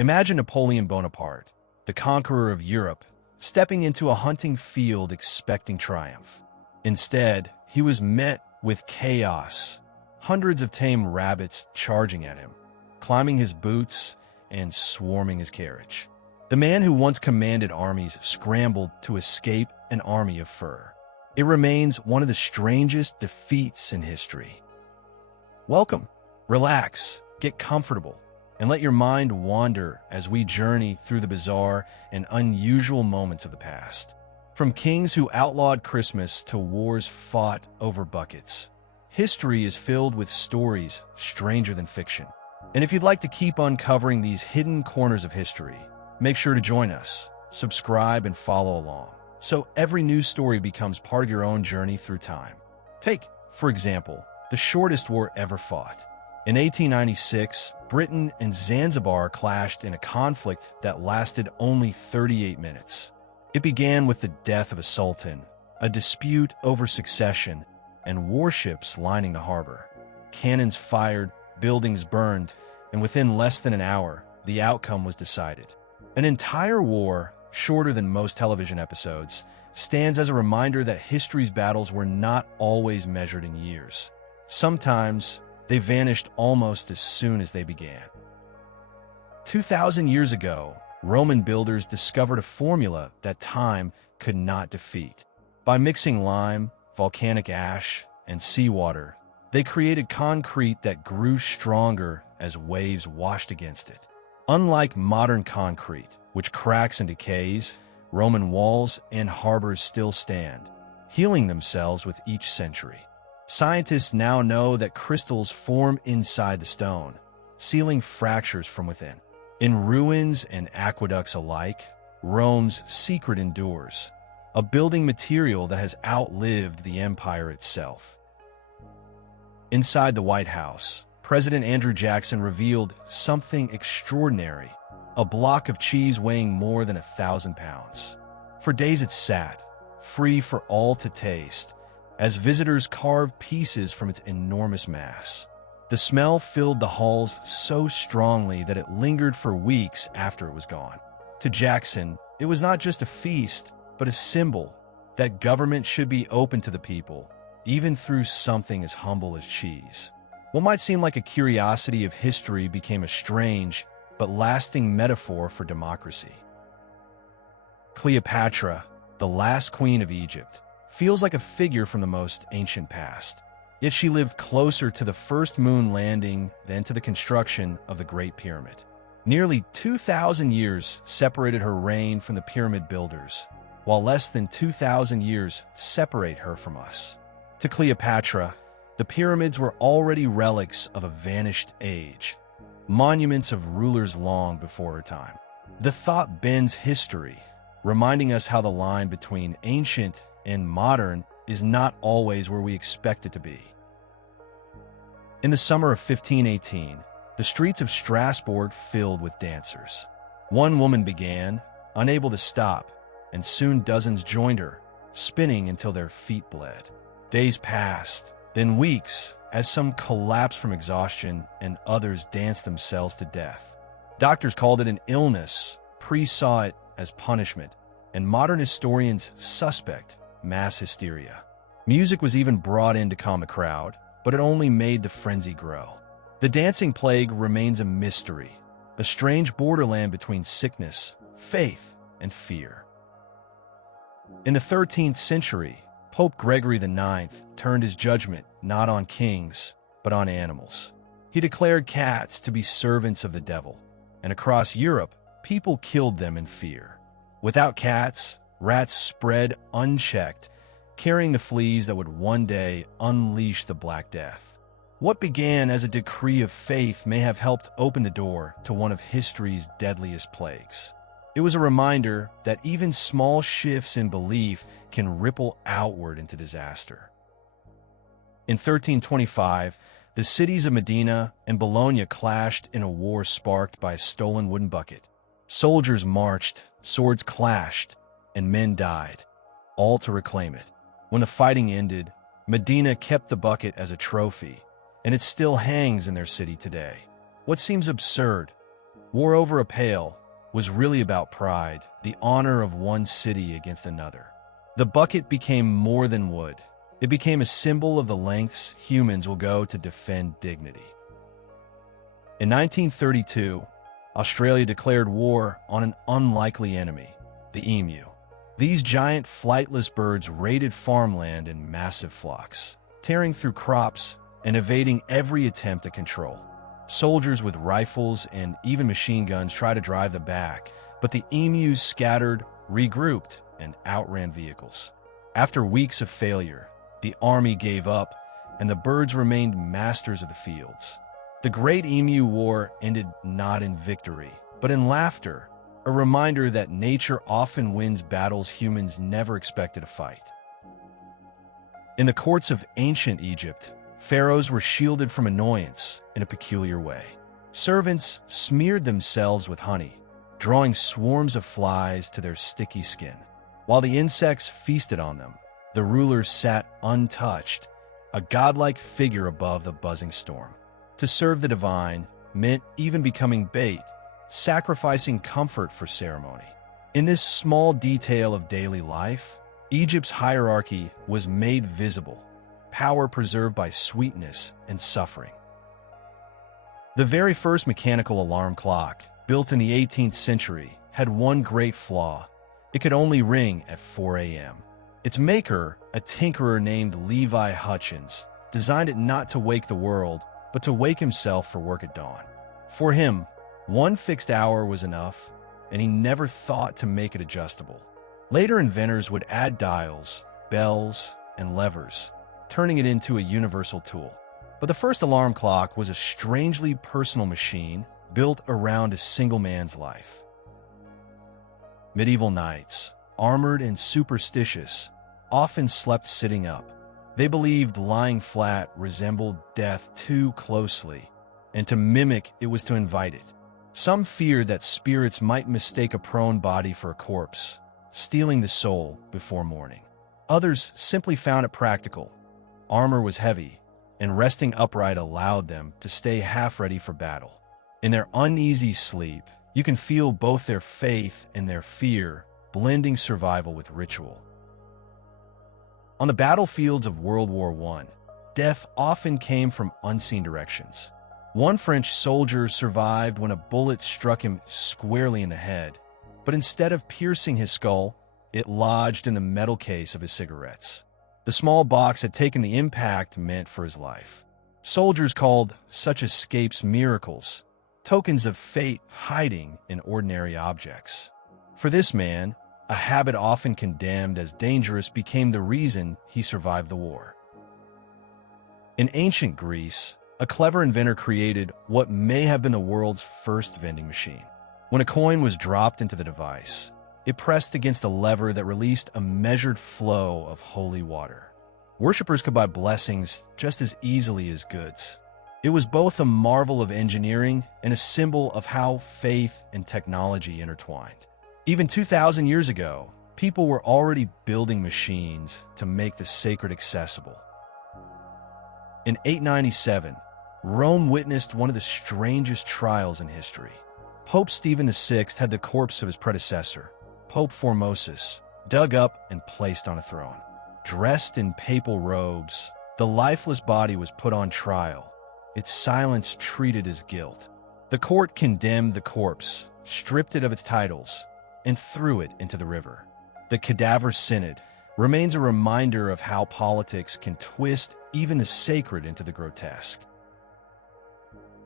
Imagine Napoleon Bonaparte, the conqueror of Europe, stepping into a hunting field expecting triumph. Instead, he was met with chaos, hundreds of tame rabbits charging at him, climbing his boots and swarming his carriage. The man who once commanded armies scrambled to escape an army of fur. It remains one of the strangest defeats in history. Welcome, relax, get comfortable, and let your mind wander as we journey through the bizarre and unusual moments of the past. From kings who outlawed Christmas to wars fought over buckets, history is filled with stories stranger than fiction. And if you'd like to keep uncovering these hidden corners of history, make sure to join us, subscribe, and follow along, so every news story becomes part of your own journey through time. Take, for example, the shortest war ever fought. In 1896, Britain and Zanzibar clashed in a conflict that lasted only 38 minutes. It began with the death of a sultan, a dispute over succession, and warships lining the harbor. Cannons fired, buildings burned, and within less than an hour, the outcome was decided. An entire war, shorter than most television episodes, stands as a reminder that history's battles were not always measured in years. Sometimes, they vanished almost as soon as they began. 2,000 years ago, Roman builders discovered a formula that time could not defeat. By mixing lime, volcanic ash, and seawater, they created concrete that grew stronger as waves washed against it. Unlike modern concrete, which cracks and decays, Roman walls and harbors still stand, healing themselves with each century. Scientists now know that crystals form inside the stone, sealing fractures from within. In ruins and aqueducts alike, Rome's secret endures, a building material that has outlived the empire itself. Inside the White House, President Andrew Jackson revealed something extraordinary, a block of cheese weighing more than 1,000 pounds. For days it sat, free for all to taste, as visitors carved pieces from its enormous mass. The smell filled the halls so strongly that it lingered for weeks after it was gone. To Jackson, it was not just a feast, but a symbol that government should be open to the people, even through something as humble as cheese. What might seem like a curiosity of history became a strange but lasting metaphor for democracy. Cleopatra, the last queen of Egypt, feels like a figure from the most ancient past. Yet she lived closer to the first moon landing than to the construction of the Great Pyramid. Nearly 2,000 years separated her reign from the pyramid builders, while less than 2,000 years separate her from us. To Cleopatra, the pyramids were already relics of a vanished age, monuments of rulers long before her time. The thought bends history, reminding us how the line between ancient and modern is not always where we expect it to be. In the summer of 1518, the streets of Strasbourg filled with dancers. One woman began, unable to stop, and soon dozens joined her, spinning until their feet bled. Days passed, then weeks, as some collapsed from exhaustion and others danced themselves to death. Doctors called it an illness, priests saw it as punishment, and modern historians suspect mass hysteria. Music was even brought in to calm the crowd, but it only made the frenzy grow. The dancing plague remains a mystery, a strange borderland between sickness, faith, and fear. In the 13th century, Pope Gregory IX turned his judgment not on kings, but on animals. He declared cats to be servants of the devil, and across Europe, people killed them in fear. Without cats, rats spread unchecked, carrying the fleas that would one day unleash the Black Death. What began as a decree of faith may have helped open the door to one of history's deadliest plagues. It was a reminder that even small shifts in belief can ripple outward into disaster. In 1325, the cities of Medina and Bologna clashed in a war sparked by a stolen wooden bucket. Soldiers marched, swords clashed, and men died, all to reclaim it. When the fighting ended, Medina kept the bucket as a trophy, and it still hangs in their city today. What seems absurd War over a pail was really about pride, the honor of one city against another. The bucket became more than wood. It became a symbol of the lengths humans will go to defend dignity. In 1932, Australia declared war on an unlikely enemy, the emu. These giant flightless birds raided farmland in massive flocks, tearing through crops and evading every attempt at control. Soldiers with rifles and even machine guns tried to drive them back, but the emus scattered, regrouped, and outran vehicles. After weeks of failure, the army gave up, and the birds remained masters of the fields. The Great Emu War ended not in victory, but in laughter, a reminder that nature often wins battles humans never expected to fight. In the courts of ancient Egypt, pharaohs were shielded from annoyance in a peculiar way. Servants smeared themselves with honey, drawing swarms of flies to their sticky skin. While the insects feasted on them, the rulers sat untouched, a godlike figure above the buzzing storm. To serve the divine meant even becoming bait, sacrificing comfort for ceremony. In this small detail of daily life, Egypt's hierarchy was made visible, power preserved by sweetness and suffering. The very first mechanical alarm clock, built in the 18th century, had one great flaw. It could only ring at 4 a.m. Its maker, a tinkerer named Levi Hutchins, designed it not to wake the world, but to wake himself for work at dawn. For him, one fixed hour was enough, and he never thought to make it adjustable. Later inventors would add dials, bells, and levers, turning it into a universal tool. But the first alarm clock was a strangely personal machine built around a single man's life. Medieval knights, armored and superstitious, often slept sitting up. They believed lying flat resembled death too closely, and to mimic it was to invite it. Some feared that spirits might mistake a prone body for a corpse, stealing the soul before morning. Others simply found it practical. Armor was heavy, and resting upright allowed them to stay half-ready for battle. In their uneasy sleep, you can feel both their faith and their fear, blending survival with ritual. On the battlefields of World War I, death often came from unseen directions. One French soldier survived when a bullet struck him squarely in the head, but instead of piercing his skull, it lodged in the metal case of his cigarettes. The small box had taken the impact meant for his life. Soldiers called such escapes miracles, tokens of fate hiding in ordinary objects. For this man, a habit often condemned as dangerous became the reason he survived the war. In ancient Greece, a clever inventor created what may have been the world's first vending machine. When a coin was dropped into the device, it pressed against a lever that released a measured flow of holy water. Worshippers could buy blessings just as easily as goods. It was both a marvel of engineering and a symbol of how faith and technology intertwined. Even 2,000 years ago, people were already building machines to make the sacred accessible. In 897, Rome witnessed one of the strangest trials in history. Pope Stephen VI had the corpse of his predecessor, Pope Formosus, dug up and placed on a throne. Dressed in papal robes, the lifeless body was put on trial, its silence treated as guilt. The court condemned the corpse, stripped it of its titles, and threw it into the river. The cadaver synod remains a reminder of how politics can twist even the sacred into the grotesque.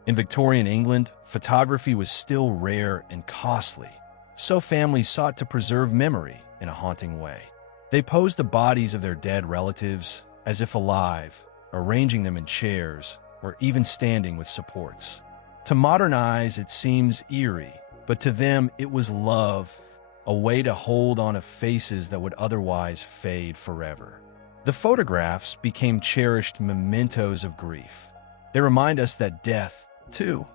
In Victorian England, photography was still rare and costly, so families sought to preserve memory in a haunting way. They posed the bodies of their dead relatives as if alive, arranging them in chairs or even standing with supports. To modern eyes, it seems eerie, but to them it was love, a way to hold on to faces that would otherwise fade forever. The photographs became cherished mementos of grief. They remind us that death, too,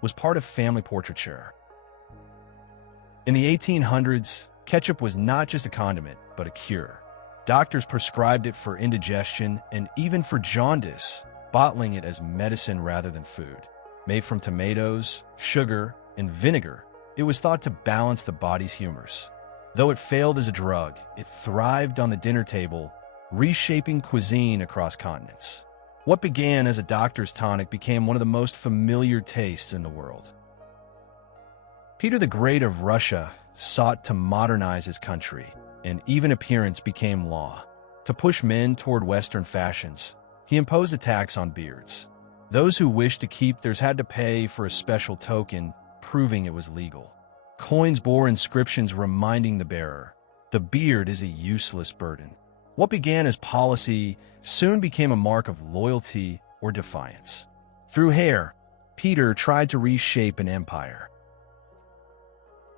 was part of family portraiture. In the 1800s, ketchup was not just a condiment, but a cure. Doctors prescribed it for indigestion and even for jaundice, bottling it as medicine rather than food. Made from tomatoes, sugar, and vinegar, it was thought to balance the body's humors. Though it failed as a drug, it thrived on the dinner table, reshaping cuisine across continents. What began as a doctor's tonic became one of the most familiar tastes in the world. Peter the Great of Russia sought to modernize his country, and even appearance became law. To push men toward Western fashions, he imposed a tax on beards. Those who wished to keep theirs had to pay for a special token, proving it was legal. Coins bore inscriptions reminding the bearer, "The beard is a useless burden." What began as policy soon became a mark of loyalty or defiance. Through hair, Peter tried to reshape an empire.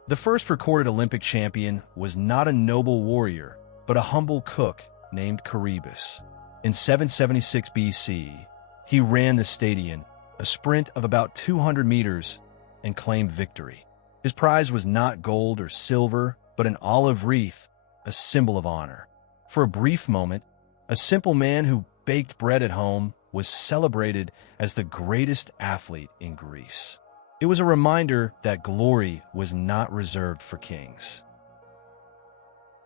The first recorded Olympic champion was not a noble warrior, but a humble cook named Coroebus. In 776 BC, he ran the stadion, a sprint of about 200 meters, and claimed victory. His prize was not gold or silver, but an olive wreath, a symbol of honor. For a brief moment, a simple man who baked bread at home was celebrated as the greatest athlete in Greece. It was a reminder that glory was not reserved for kings.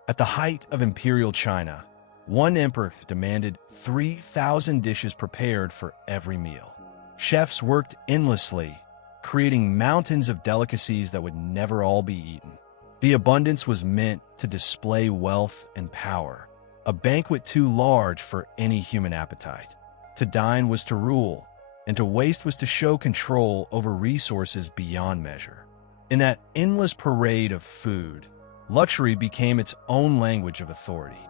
At the height of imperial China, one emperor demanded 3,000 dishes prepared for every meal. Chefs worked endlessly, creating mountains of delicacies that would never all be eaten. The abundance was meant to display wealth and power, a banquet too large for any human appetite. To dine was to rule, and to waste was to show control over resources beyond measure. In that endless parade of food, luxury became its own language of authority.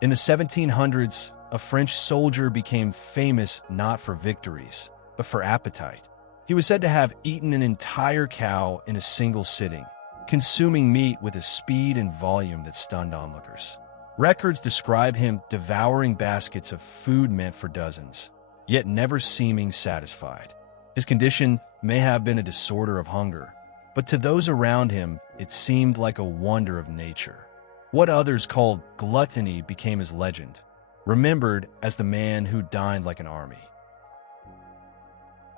In the 1700s, a French soldier became famous not for victories, but for appetite. He was said to have eaten an entire cow in a single sitting, consuming meat with a speed and volume that stunned onlookers. Records describe him devouring baskets of food meant for dozens, yet never seeming satisfied. His condition may have been a disorder of hunger, but to those around him, it seemed like a wonder of nature. What others called gluttony became his legend, remembered as the man who dined like an army.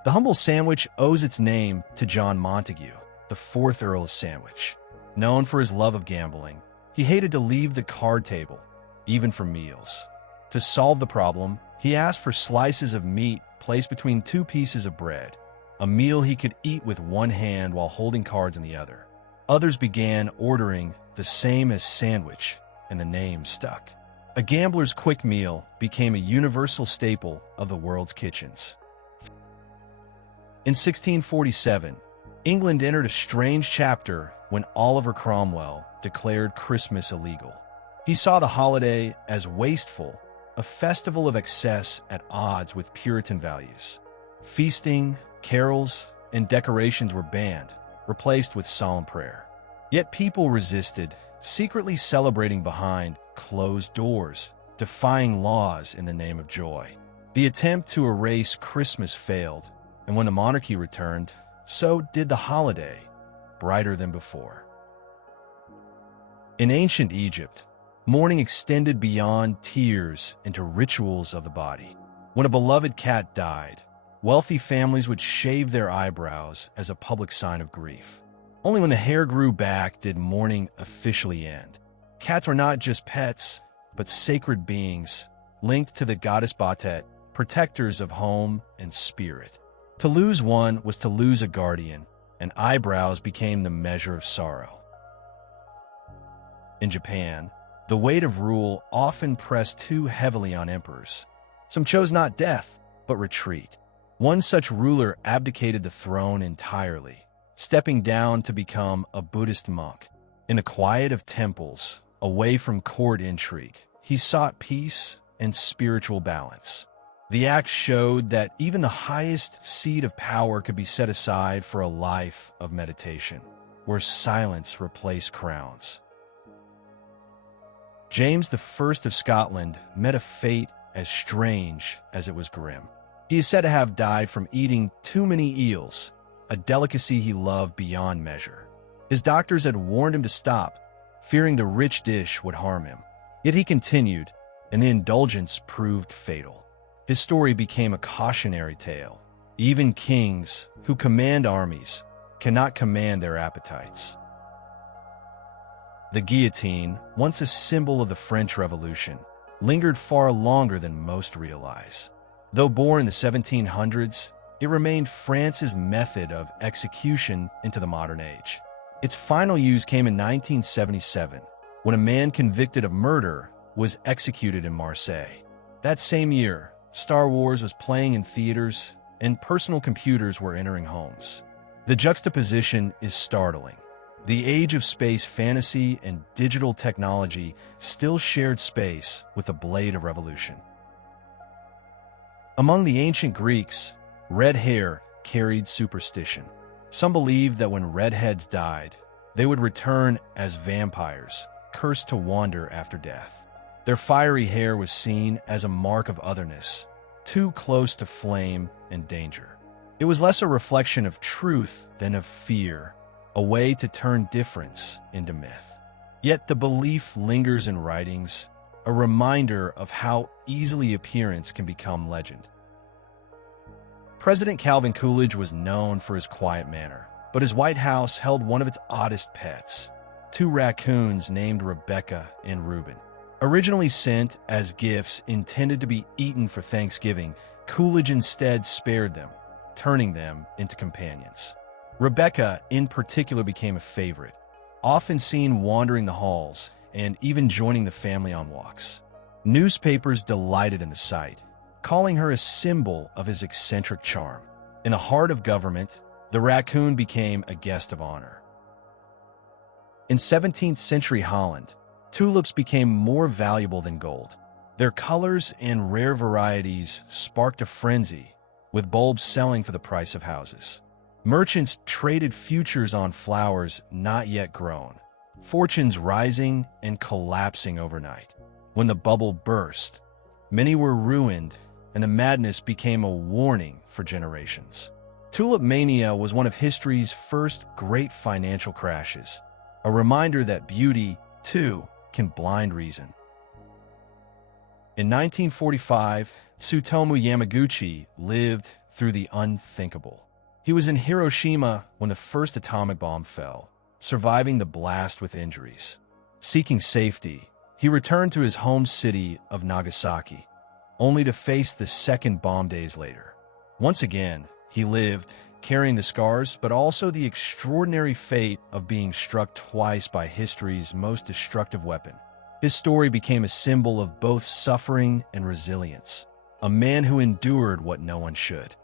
The humble sandwich owes its name to John Montagu, the fourth Earl of Sandwich. Known for his love of gambling, he hated to leave the card table, even for meals. To solve the problem, he asked for slices of meat placed between two pieces of bread, a meal he could eat with one hand while holding cards in the other. Others began ordering the same as sandwich, and the name stuck. A gambler's quick meal became a universal staple of the world's kitchens. In 1647, England entered a strange chapter when Oliver Cromwell declared Christmas illegal. He saw the holiday as wasteful, a festival of excess at odds with Puritan values. Feasting, carols, and decorations were banned, replaced with solemn prayer. Yet people resisted, secretly celebrating behind closed doors, defying laws in the name of joy. The attempt to erase Christmas failed, and when the monarchy returned, so did the holiday, brighter than before. In ancient Egypt, mourning extended beyond tears into rituals of the body. When a beloved cat died, wealthy families would shave their eyebrows as a public sign of grief. Only when the hair grew back did mourning officially end. Cats were not just pets, but sacred beings linked to the goddess Batet, protectors of home and spirit. To lose one was to lose a guardian, and eyebrows became the measure of sorrow. In Japan, the weight of rule often pressed too heavily on emperors. Some chose not death, but retreat. One such ruler abdicated the throne entirely, stepping down to become a Buddhist monk. In the quiet of temples, away from court intrigue, he sought peace and spiritual balance. The act showed that even the highest seat of power could be set aside for a life of meditation, where silence replaced crowns. James I of Scotland met a fate as strange as it was grim. He is said to have died from eating too many eels, a delicacy he loved beyond measure. His doctors had warned him to stop, fearing the rich dish would harm him. Yet he continued, and the indulgence proved fatal. His story became a cautionary tale, Even kings, who command armies, cannot command their appetites. The guillotine, once a symbol of the French Revolution, lingered far longer than most realize. Though born in the 1700s, it remained France's method of execution into the modern age. Its final use came in 1977, when a man convicted of murder was executed in Marseille. That same year, Star Wars was playing in theaters, and personal computers were entering homes. The juxtaposition is startling. The age of space fantasy and digital technology still shared space with the blade of revolution. Among the ancient Greeks, red hair carried superstition. Some believed that when redheads died, they would return as vampires, cursed to wander after death. Their fiery hair was seen as a mark of otherness, too close to flame and danger. It was less a reflection of truth than of fear, a way to turn difference into myth. Yet the belief lingers in writings, a reminder of how easily appearance can become legend. President Calvin Coolidge was known for his quiet manner, but his White House held one of its oddest pets, two raccoons named Rebecca and Reuben. Originally sent as gifts intended to be eaten for Thanksgiving, Coolidge instead spared them, turning them into companions. Rebecca, in particular, became a favorite, often seen wandering the halls and even joining the family on walks. Newspapers delighted in the sight, calling her a symbol of his eccentric charm. In the heart of government, the raccoon became a guest of honor. In 17th century Holland, tulips became more valuable than gold. Their colors and rare varieties sparked a frenzy, with bulbs selling for the price of houses. Merchants traded futures on flowers not yet grown, fortunes rising and collapsing overnight. When the bubble burst, many were ruined, and the madness became a warning for generations. Tulip mania was one of history's first great financial crashes, a reminder that beauty, too, can blind reason. In 1945, Tsutomu Yamaguchi lived through the unthinkable. He was in Hiroshima when the first atomic bomb fell, surviving the blast with injuries. Seeking safety, he returned to his home city of Nagasaki, only to face the second bomb days later. Once again, he lived, carrying the scars, but also the extraordinary fate of being struck twice by history's most destructive weapon. His story became a symbol of both suffering and resilience, a man who endured what no one should.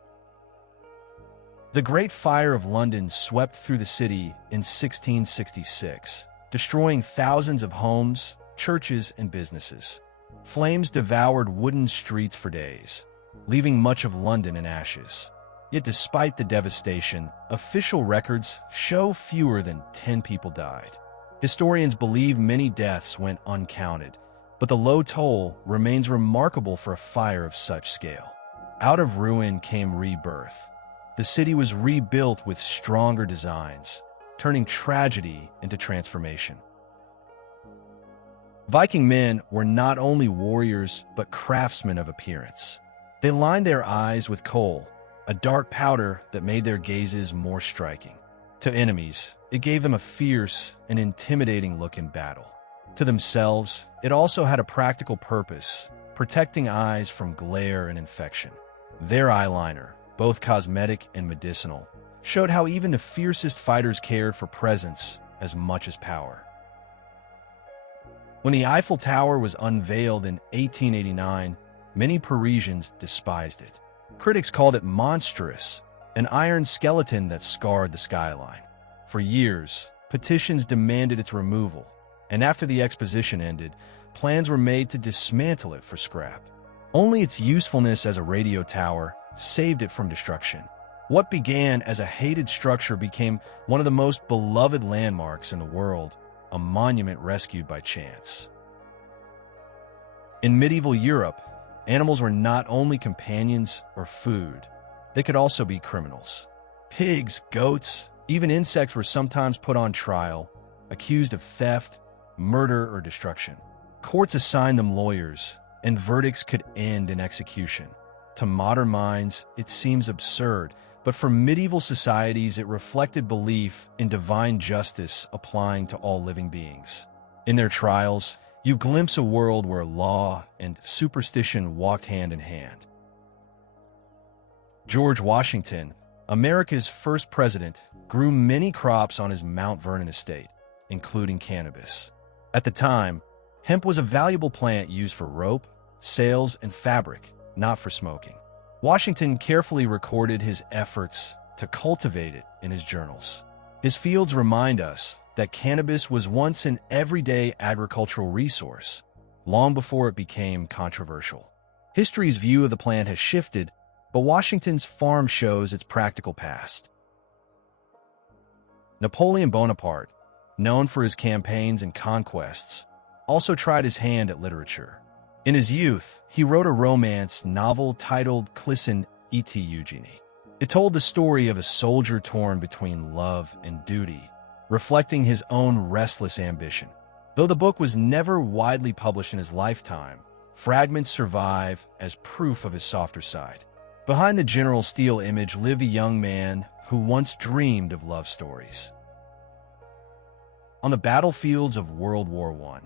The Great Fire of London swept through the city in 1666, destroying thousands of homes, churches, and businesses. Flames devoured wooden streets for days, leaving much of London in ashes. Yet despite the devastation, official records show fewer than 10 people died. Historians believe many deaths went uncounted, but the low toll remains remarkable for a fire of such scale. Out of ruin came rebirth. The city was rebuilt with stronger designs, turning tragedy into transformation. Viking men were not only warriors, but craftsmen of appearance. They lined their eyes with kohl, a dark powder that made their gazes more striking. To enemies, it gave them a fierce and intimidating look in battle. To themselves, it also had a practical purpose, protecting eyes from glare and infection. Their eyeliner, both cosmetic and medicinal, showed how even the fiercest fighters cared for presence as much as power. When the Eiffel Tower was unveiled in 1889, many Parisians despised it. Critics called it monstrous, an iron skeleton that scarred the skyline. For years, petitions demanded its removal, and after the exposition ended, plans were made to dismantle it for scrap. Only its usefulness as a radio tower saved it from destruction. What began as a hated structure became one of the most beloved landmarks in the world, a monument rescued by chance. In medieval Europe, animals were not only companions or food, they could also be criminals. Pigs, goats, even insects were sometimes put on trial, accused of theft, murder, or destruction. Courts assigned them lawyers, and verdicts could end in execution. To modern minds, it seems absurd, but for medieval societies, it reflected belief in divine justice applying to all living beings. In their trials, you glimpse a world where law and superstition walked hand in hand. George Washington, America's first president, grew many crops on his Mount Vernon estate, including cannabis. At the time, hemp was a valuable plant used for rope, sails, and fabric, not for smoking. Washington carefully recorded his efforts to cultivate it in his journals. His fields remind us that cannabis was once an everyday agricultural resource, long before it became controversial. History's view of the plant has shifted, but Washington's farm shows its practical past. Napoleon Bonaparte, known for his campaigns and conquests, also tried his hand at literature. In his youth, he wrote a romance novel titled Clisson et Eugenie. It told the story of a soldier torn between love and duty, reflecting his own restless ambition. Though the book was never widely published in his lifetime, fragments survive as proof of his softer side. Behind the General Steele image lived a young man who once dreamed of love stories. On the battlefields of World War I,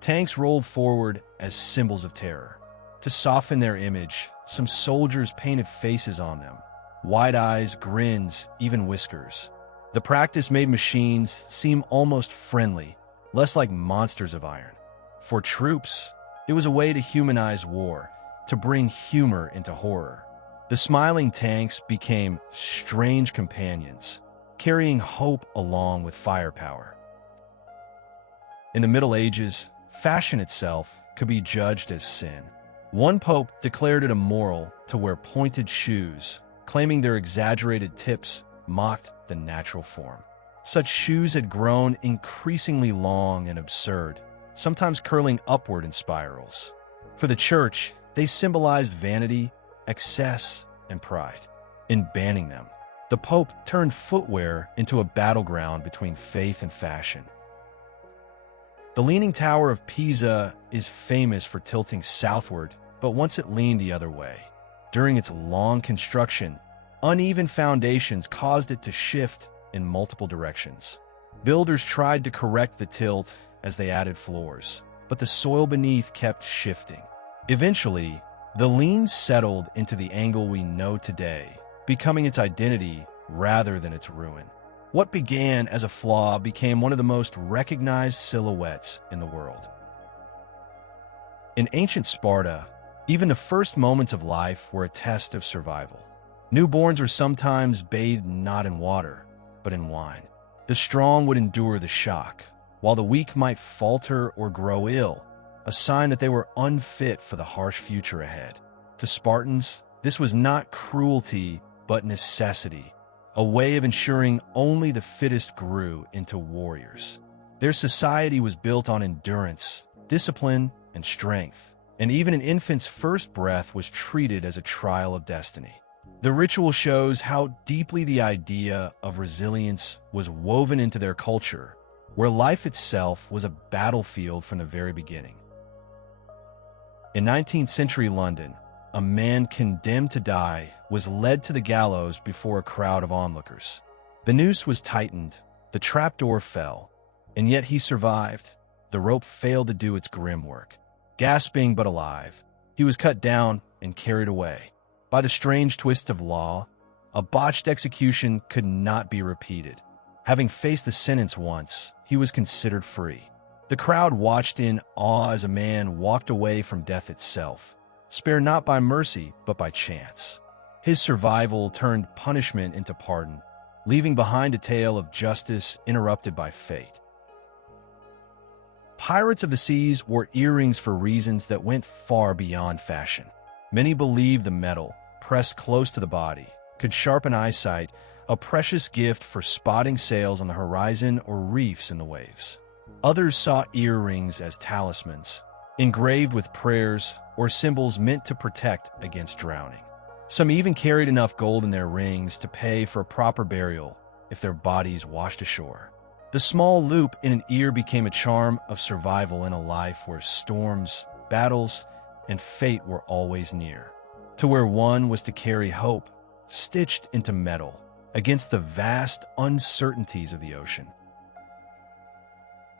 tanks rolled forward as symbols of terror. To soften their image, some soldiers painted faces on them. Wide eyes, grins, even whiskers. The practice made machines seem almost friendly, less like monsters of iron. For troops, it was a way to humanize war, to bring humor into horror. The smiling tanks became strange companions, carrying hope along with firepower. In the Middle Ages, fashion itself could be judged as sin. One pope declared it immoral to wear pointed shoes, claiming their exaggerated tips mocked the natural form. Such shoes had grown increasingly long and absurd, sometimes curling upward in spirals. For the church, they symbolized vanity, excess, and pride. In banning them, the pope turned footwear into a battleground between faith and fashion. The Leaning Tower of Pisa is famous for tilting southward, but once it leaned the other way. During its long construction, uneven foundations caused it to shift in multiple directions. Builders tried to correct the tilt as they added floors, but the soil beneath kept shifting. Eventually, the lean settled into the angle we know today, becoming its identity rather than its ruin. What began as a flaw became one of the most recognized silhouettes in the world. In ancient Sparta, even the first moments of life were a test of survival. Newborns were sometimes bathed not in water, but in wine. The strong would endure the shock, while the weak might falter or grow ill, a sign that they were unfit for the harsh future ahead. To Spartans, this was not cruelty, but necessity, a way of ensuring only the fittest grew into warriors. Their society was built on endurance, discipline, and strength, and even an infant's first breath was treated as a trial of destiny. The ritual shows how deeply the idea of resilience was woven into their culture, where life itself was a battlefield from the very beginning. In 19th century London, a man condemned to die was led to the gallows before a crowd of onlookers. The noose was tightened, the trapdoor fell, and yet he survived. The rope failed to do its grim work. Gasping but alive, he was cut down and carried away. By the strange twist of law, a botched execution could not be repeated. Having faced the sentence once, he was considered free. The crowd watched in awe as a man walked away from death itself, spared not by mercy, but by chance. His survival turned punishment into pardon, leaving behind a tale of justice interrupted by fate. Pirates of the seas wore earrings for reasons that went far beyond fashion. Many believed the metal, pressed close to the body, could sharpen eyesight, a precious gift for spotting sails on the horizon or reefs in the waves. Others saw earrings as talismans, engraved with prayers or symbols meant to protect against drowning. Some even carried enough gold in their rings to pay for a proper burial if their bodies washed ashore. The small loop in an ear became a charm of survival in a life where storms, battles, and fate were always near. to where one was to carry hope, stitched into metal, against the vast uncertainties of the ocean.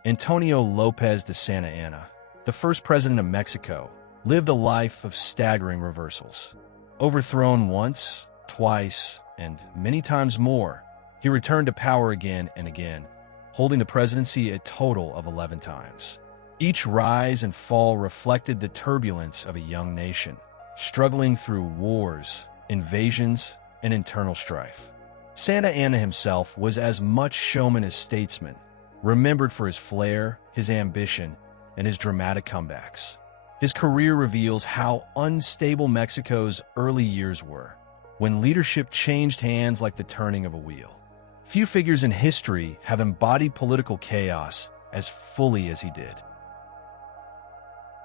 Antonio López de Santa Anna, the first president of Mexico, lived a life of staggering reversals. Overthrown once, twice, and many times more, he returned to power again and again, holding the presidency a total of 11 times. Each rise and fall reflected the turbulence of a young nation, struggling through wars, invasions, and internal strife. Santa Anna himself was as much showman as statesman, remembered for his flair, his ambition, and his dramatic comebacks. His career reveals how unstable Mexico's early years were, when leadership changed hands like the turning of a wheel. Few figures in history have embodied political chaos as fully as he did.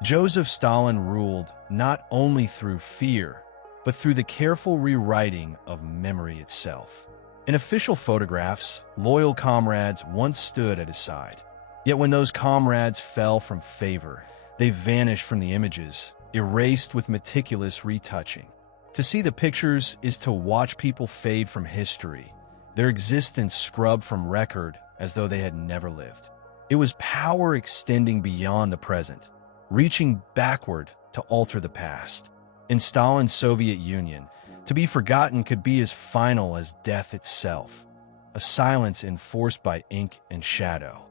Joseph Stalin ruled not only through fear, but through the careful rewriting of memory itself. In official photographs, loyal comrades once stood at his side. Yet when those comrades fell from favor, they vanished from the images, erased with meticulous retouching. To see the pictures is to watch people fade from history, their existence scrubbed from record as though they had never lived. It was power extending beyond the present, reaching backward to alter the past. In Stalin's Soviet Union, to be forgotten could be as final as death itself, a silence enforced by ink and shadow.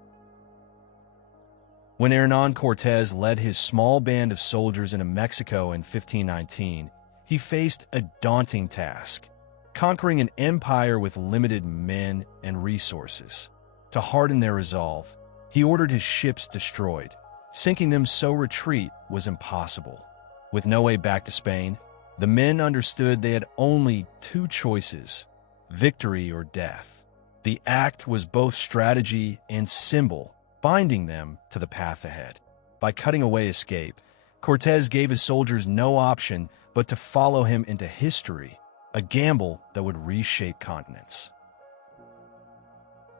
When Hernán Cortés led his small band of soldiers into Mexico in 1519, he faced a daunting task, conquering an empire with limited men and resources. To harden their resolve, he ordered his ships destroyed, sinking them so retreat was impossible. With no way back to Spain, the men understood they had only two choices: victory or death. The act was both strategy and symbol, binding them to the path ahead. By cutting away escape, Cortés gave his soldiers no option but to follow him into history, a gamble that would reshape continents.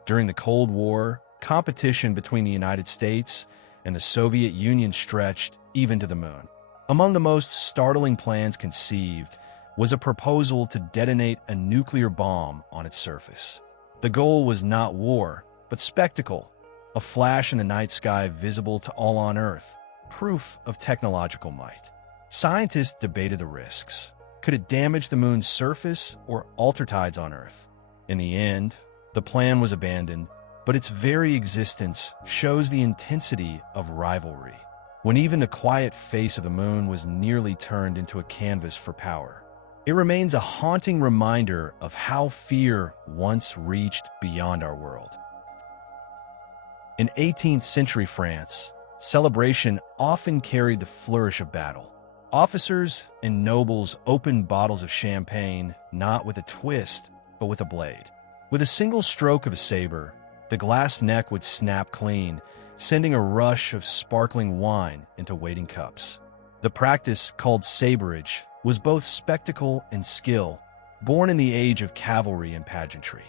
During the Cold War, competition between the United States and the Soviet Union stretched even to the moon. Among the most startling plans conceived was a proposal to detonate a nuclear bomb on its surface. The goal was not war, but spectacle, a flash in the night sky visible to all on Earth, proof of technological might. Scientists debated the risks. Could it damage the moon's surface or alter tides on Earth? In the end, the plan was abandoned, but its very existence shows the intensity of rivalry, when even the quiet face of the moon was nearly turned into a canvas for power. It remains a haunting reminder of how fear once reached beyond our world. In 18th century France, celebration often carried the flourish of battle. Officers and nobles opened bottles of champagne not with a twist, but with a blade. With a single stroke of a saber, the glass neck would snap clean, sending a rush of sparkling wine into waiting cups. The practice, called saberage, was both spectacle and skill, born in the age of cavalry and pageantry.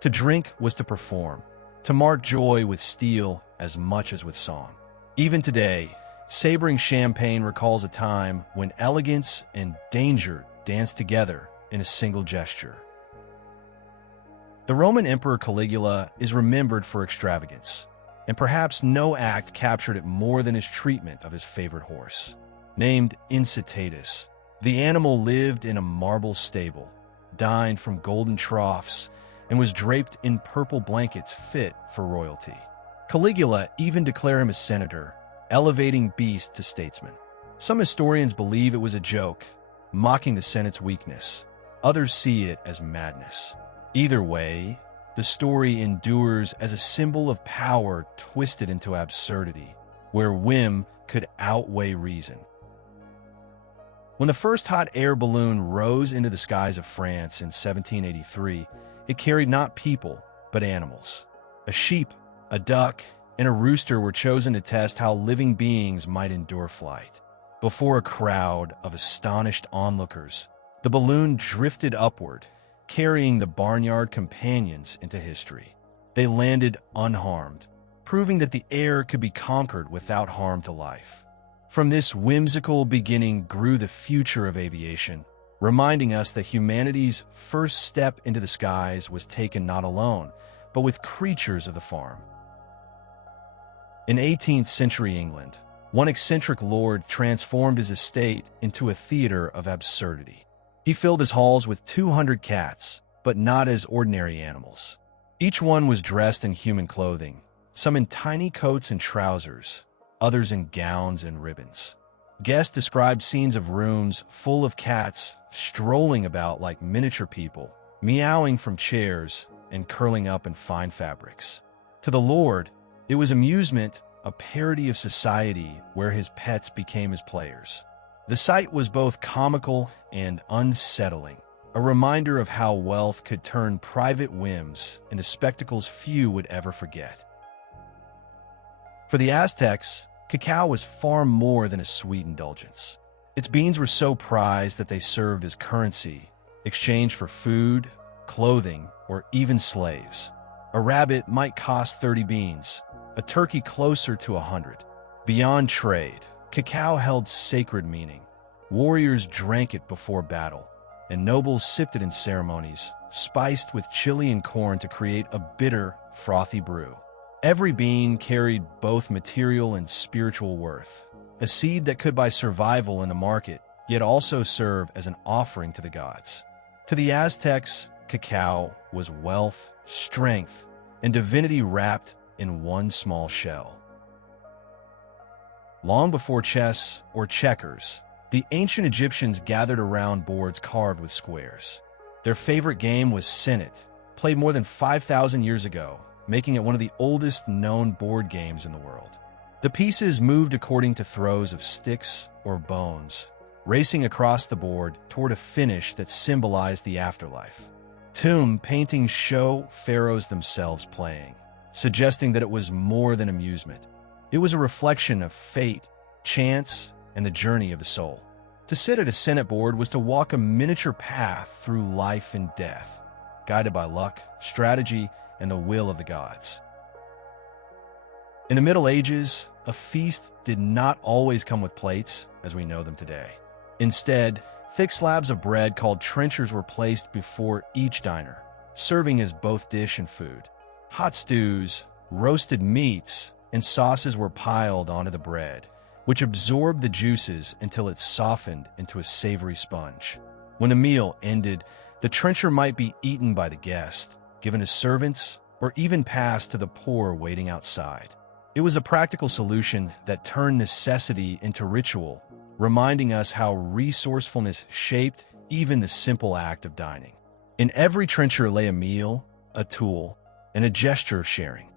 To drink was to perform, to mark joy with steel as much as with song. Even today, sabering champagne recalls a time when elegance and danger danced together in a single gesture. The Roman Emperor Caligula is remembered for extravagance, and perhaps no act captured it more than his treatment of his favorite horse. Named Incitatus, the animal lived in a marble stable, dined from golden troughs, and was draped in purple blankets fit for royalty. Caligula even declared him a senator, elevating beast to statesman. Some historians believe it was a joke, mocking the Senate's weakness. Others see it as madness. Either way, the story endures as a symbol of power twisted into absurdity, where whim could outweigh reason. When the first hot air balloon rose into the skies of France in 1783, it carried not people, but animals. A sheep, a duck, and a rooster were chosen to test how living beings might endure flight. Before a crowd of astonished onlookers, the balloon drifted upward, carrying the barnyard companions into history. They landed unharmed, proving that the air could be conquered without harm to life. From this whimsical beginning grew the future of aviation, reminding us that humanity's first step into the skies was taken not alone, but with creatures of the farm. In 18th century England, one eccentric lord transformed his estate into a theater of absurdity. He filled his halls with 200 cats, but not as ordinary animals. Each one was dressed in human clothing, some in tiny coats and trousers, others in gowns and ribbons. Guests described scenes of rooms full of cats strolling about like miniature people, meowing from chairs and curling up in fine fabrics. To the lord, it was amusement, a parody of society where his pets became his players. The sight was both comical and unsettling, a reminder of how wealth could turn private whims into spectacles few would ever forget. For the Aztecs, cacao was far more than a sweet indulgence. Its beans were so prized that they served as currency, exchanged for food, clothing, or even slaves. A rabbit might cost 30 beans, a turkey closer to 100. Beyond trade, cacao held sacred meaning. Warriors drank it before battle, and nobles sipped it in ceremonies, spiced with chili and corn to create a bitter, frothy brew. Every bean carried both material and spiritual worth, a seed that could buy survival in the market, yet also serve as an offering to the gods. To the Aztecs, cacao was wealth, strength, and divinity wrapped in one small shell. Long before chess or checkers, the ancient Egyptians gathered around boards carved with squares. Their favorite game was Senet, played more than 5,000 years ago, making it one of the oldest known board games in the world. The pieces moved according to throws of sticks or bones, racing across the board toward a finish that symbolized the afterlife. Tomb paintings show pharaohs themselves playing, suggesting that it was more than amusement. It was a reflection of fate, chance, and the journey of the soul. To sit at a Senet board was to walk a miniature path through life and death, guided by luck, strategy, and the will of the gods. In the Middle Ages, a feast did not always come with plates as we know them today. Instead, thick slabs of bread called trenchers were placed before each diner, serving as both dish and food. Hot stews, roasted meats, and sauces were piled onto the bread, which absorbed the juices until it softened into a savory sponge. When a meal ended, the trencher might be eaten by the guest, given to servants, or even passed to the poor waiting outside. It was a practical solution that turned necessity into ritual, reminding us how resourcefulness shaped even the simple act of dining. In every trencher lay a meal, a tool, and a gesture of sharing.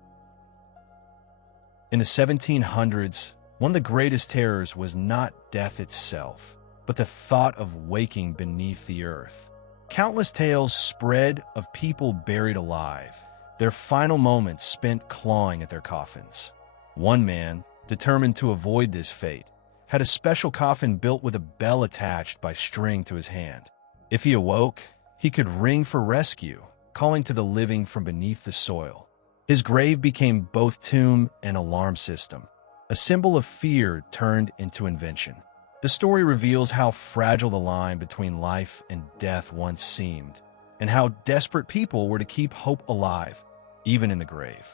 In the 1700s, one of the greatest terrors was not death itself, but the thought of waking beneath the earth. Countless tales spread of people buried alive, their final moments spent clawing at their coffins. One man, determined to avoid this fate, had a special coffin built with a bell attached by string to his hand. If he awoke, he could ring for rescue, calling to the living from beneath the soil. His grave became both tomb and alarm system, a symbol of fear turned into invention. The story reveals how fragile the line between life and death once seemed, and how desperate people were to keep hope alive, even in the grave.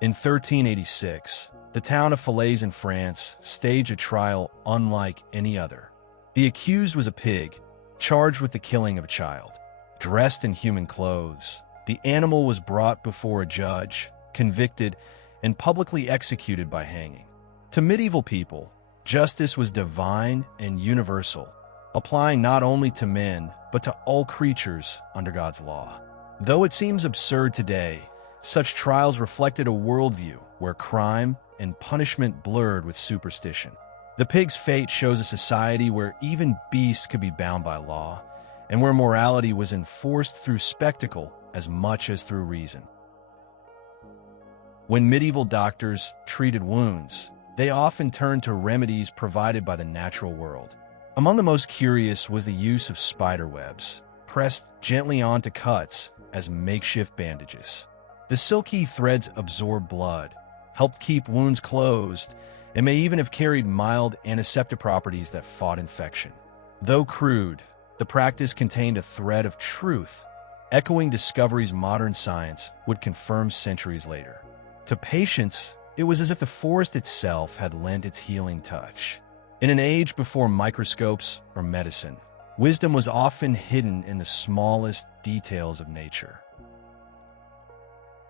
In 1386, the town of Falaise in France staged a trial unlike any other. The accused was a pig, charged with the killing of a child. Dressed in human clothes, the animal was brought before a judge, convicted, and publicly executed by hanging. To medieval people, justice was divine and universal, applying not only to men, but to all creatures under God's law. Though it seems absurd today, such trials reflected a worldview where crime and punishment blurred with superstition. The pig's fate shows a society where even beasts could be bound by law, and where morality was enforced through spectacle as much as through reason. When medieval doctors treated wounds, they often turned to remedies provided by the natural world. Among the most curious was the use of spider webs, pressed gently onto cuts as makeshift bandages. The silky threads absorb blood, helped keep wounds closed, and may even have carried mild antiseptic properties that fought infection. Though crude, the practice contained a thread of truth, echoing discoveries modern science would confirm centuries later. To patients, it was as if the forest itself had lent its healing touch. In an age before microscopes or medicine, wisdom was often hidden in the smallest details of nature.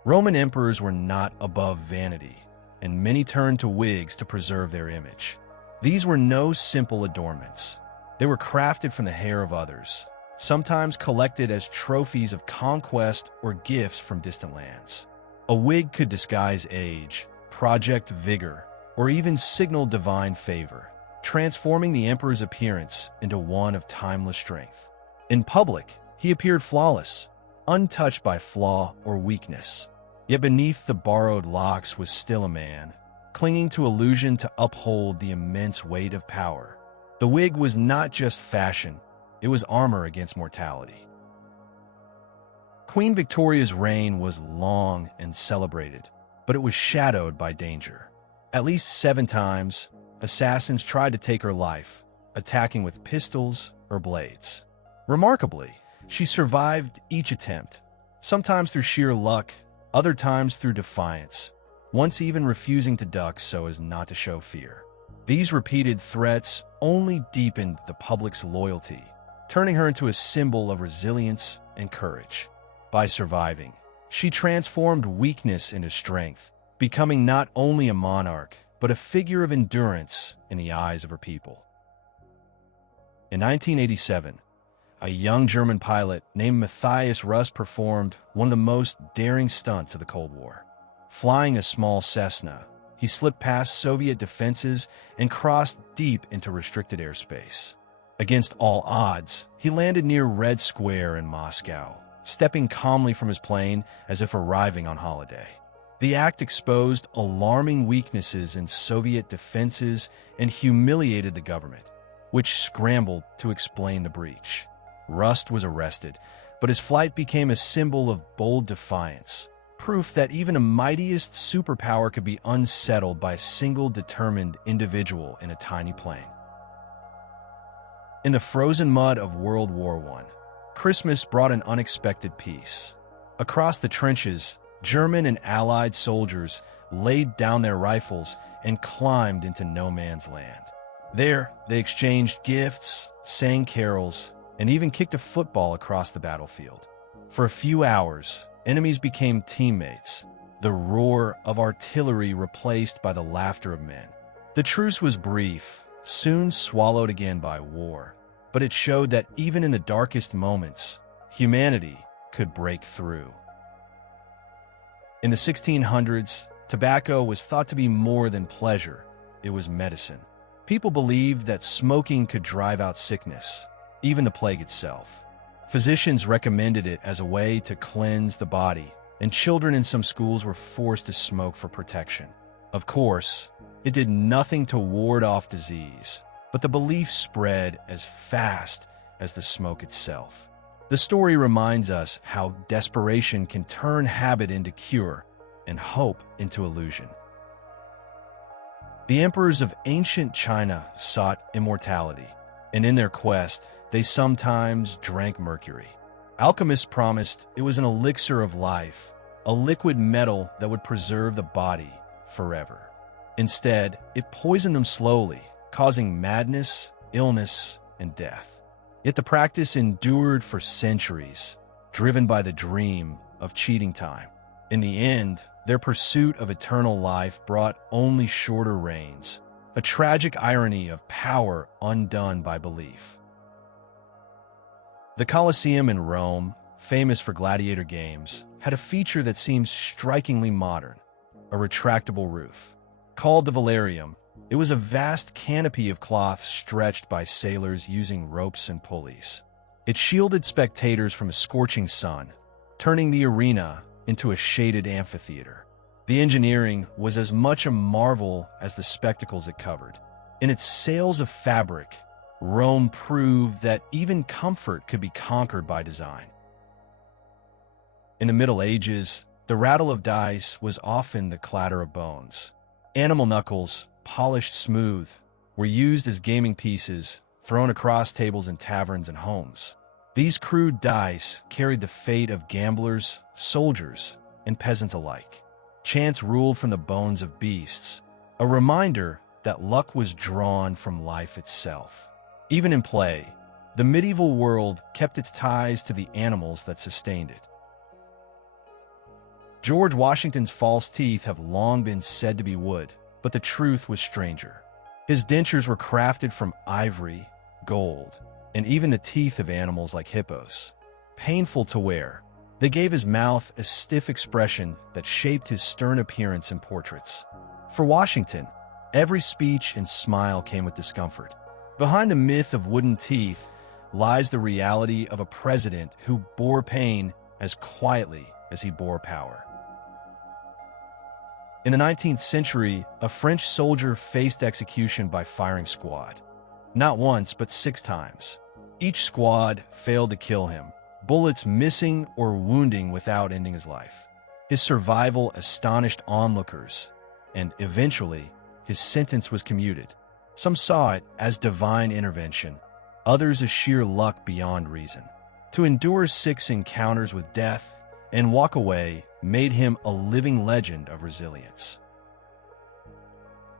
Roman emperors were not above vanity, and many turned to wigs to preserve their image. These were no simple adornments. They were crafted from the hair of others, sometimes collected as trophies of conquest or gifts from distant lands. A wig could disguise age, project vigor, or even signal divine favor, transforming the emperor's appearance into one of timeless strength. In public, he appeared flawless, untouched by flaw or weakness. Yet beneath the borrowed locks was still a man, clinging to illusion to uphold the immense weight of power. The wig was not just fashion, it was armor against mortality. Queen Victoria's reign was long and celebrated, but it was shadowed by danger. At least 7 times, assassins tried to take her life, attacking with pistols or blades. Remarkably, she survived each attempt, sometimes through sheer luck, other times through defiance, once even refusing to duck so as not to show fear. These repeated threats only deepened the public's loyalty, turning her into a symbol of resilience and courage. By surviving, she transformed weakness into strength, becoming not only a monarch, but a figure of endurance in the eyes of her people. In 1987, a young German pilot named Matthias Rust performed one of the most daring stunts of the Cold War. Flying a small Cessna, he slipped past Soviet defenses and crossed deep into restricted airspace. Against all odds, he landed near Red Square in Moscow, stepping calmly from his plane as if arriving on holiday. The act exposed alarming weaknesses in Soviet defenses and humiliated the government, which scrambled to explain the breach. Rust was arrested, but his flight became a symbol of bold defiance, proof that even the mightiest superpower could be unsettled by a single determined individual in a tiny plane. In the frozen mud of World War I, Christmas brought an unexpected peace. Across the trenches, German and Allied soldiers laid down their rifles and climbed into no man's land. There, they exchanged gifts, sang carols, and even kicked a football across the battlefield. For a few hours, enemies became teammates, the roar of artillery replaced by the laughter of men. The truce was brief, soon swallowed again by war, but it showed that even in the darkest moments, humanity could break through. In the 1600s, tobacco was thought to be more than pleasure, it was medicine. People believed that smoking could drive out sickness, even the plague itself. Physicians recommended it as a way to cleanse the body, and children in some schools were forced to smoke for protection. Of course, it did nothing to ward off disease, but the belief spread as fast as the smoke itself. The story reminds us how desperation can turn habit into cure and hope into illusion. The emperors of ancient China sought immortality, and in their quest, they sometimes drank mercury. Alchemists promised it was an elixir of life, a liquid metal that would preserve the body forever. Instead, it poisoned them slowly, causing madness, illness, and death. Yet the practice endured for centuries, driven by the dream of cheating time. In the end, their pursuit of eternal life brought only shorter reigns, a tragic irony of power undone by belief. The Colosseum in Rome, famous for gladiator games, had a feature that seems strikingly modern, a retractable roof. Called the Velarium, it was a vast canopy of cloth stretched by sailors using ropes and pulleys. It shielded spectators from a scorching sun, turning the arena into a shaded amphitheater. The engineering was as much a marvel as the spectacles it covered. In its sails of fabric, Rome proved that even comfort could be conquered by design. In the Middle Ages, the rattle of dice was often the clatter of bones. Animal knuckles, polished smooth, were used as gaming pieces, thrown across tables in taverns and homes. These crude dice carried the fate of gamblers, soldiers, and peasants alike. Chance ruled from the bones of beasts, a reminder that luck was drawn from life itself. Even in play, the medieval world kept its ties to the animals that sustained it. George Washington's false teeth have long been said to be wood, but the truth was stranger. His dentures were crafted from ivory, gold, and even the teeth of animals like hippos. Painful to wear, they gave his mouth a stiff expression that shaped his stern appearance in portraits. For Washington, every speech and smile came with discomfort. Behind the myth of wooden teeth lies the reality of a president who bore pain as quietly as he bore power. In the 19th century, a French soldier faced execution by firing squad. Not once, but 6 times. Each squad failed to kill him, bullets missing or wounding without ending his life. His survival astonished onlookers, and eventually, his sentence was commuted. Some saw it as divine intervention, others as sheer luck beyond reason. To endure 6 encounters with death and walk away made him a living legend of resilience.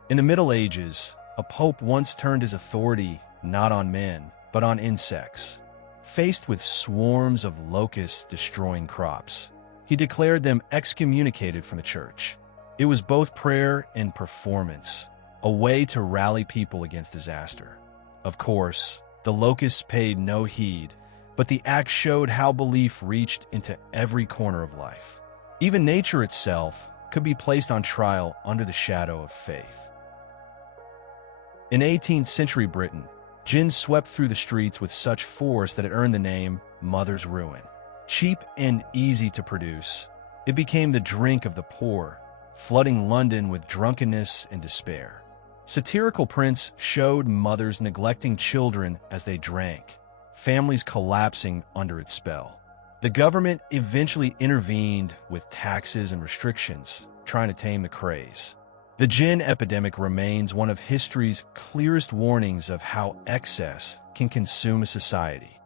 In the Middle Ages, a pope once turned his authority not on men, but on insects. Faced with swarms of locusts destroying crops, he declared them excommunicated from the church. It was both prayer and performance, a way to rally people against disaster. Of course, the locusts paid no heed, but the act showed how belief reached into every corner of life. Even nature itself could be placed on trial under the shadow of faith. In 18th century Britain, gin swept through the streets with such force that it earned the name Mother's Ruin. Cheap and easy to produce, it became the drink of the poor, flooding London with drunkenness and despair. Satirical prints showed mothers neglecting children as they drank, families collapsing under its spell. The government eventually intervened with taxes and restrictions, trying to tame the craze. The gin epidemic remains one of history's clearest warnings of how excess can consume a society.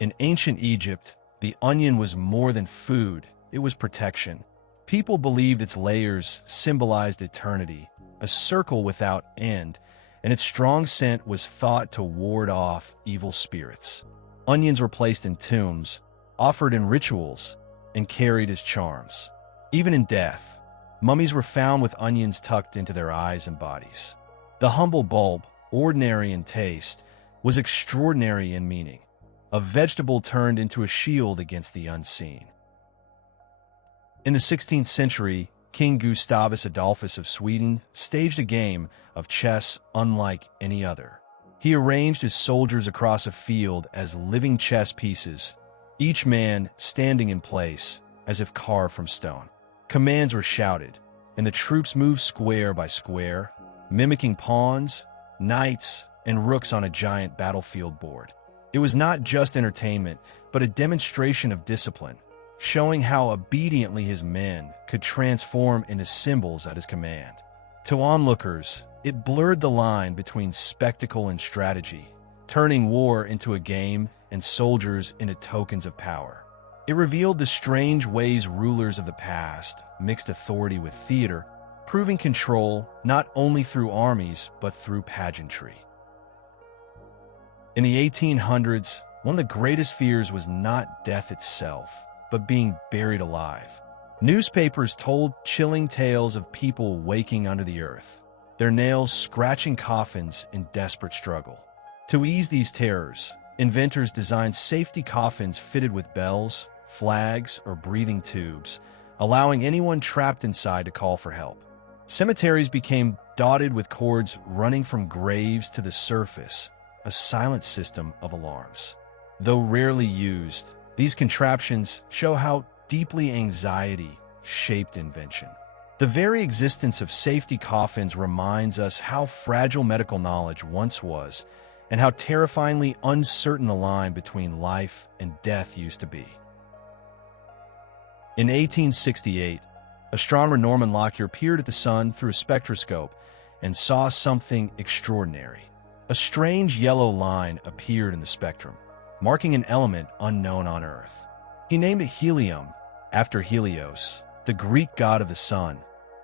In ancient Egypt, the onion was more than food, it was protection. People believed its layers symbolized eternity, a circle without end, and its strong scent was thought to ward off evil spirits. Onions were placed in tombs, offered in rituals, and carried as charms. Even in death, mummies were found with onions tucked into their eyes and bodies. The humble bulb, ordinary in taste, was extraordinary in meaning, a vegetable turned into a shield against the unseen. In the 16th century, King Gustavus Adolphus of Sweden staged a game of chess unlike any other. He arranged his soldiers across a field as living chess pieces, each man standing in place as if carved from stone. Commands were shouted, and the troops moved square by square, mimicking pawns, knights, and rooks on a giant battlefield board. It was not just entertainment, but a demonstration of discipline, showing how obediently his men could transform into symbols at his command. To onlookers, it blurred the line between spectacle and strategy, turning war into a game and soldiers into tokens of power. It revealed the strange ways rulers of the past mixed authority with theater, proving control not only through armies but through pageantry. In the 1800s, one of the greatest fears was not death itself, but being buried alive. Newspapers told chilling tales of people waking under the earth, their nails scratching coffins in desperate struggle. To ease these terrors, inventors designed safety coffins fitted with bells, flags, or breathing tubes, allowing anyone trapped inside to call for help. Cemeteries became dotted with cords running from graves to the surface, a silent system of alarms. Though rarely used, these contraptions show how deeply anxiety shaped invention. The very existence of safety coffins reminds us how fragile medical knowledge once was and how terrifyingly uncertain the line between life and death used to be. In 1868, astronomer Norman Lockyer peered at the sun through a spectroscope and saw something extraordinary. A strange yellow line appeared in the spectrum, marking an element unknown on Earth. He named it helium, after Helios, the Greek god of the sun,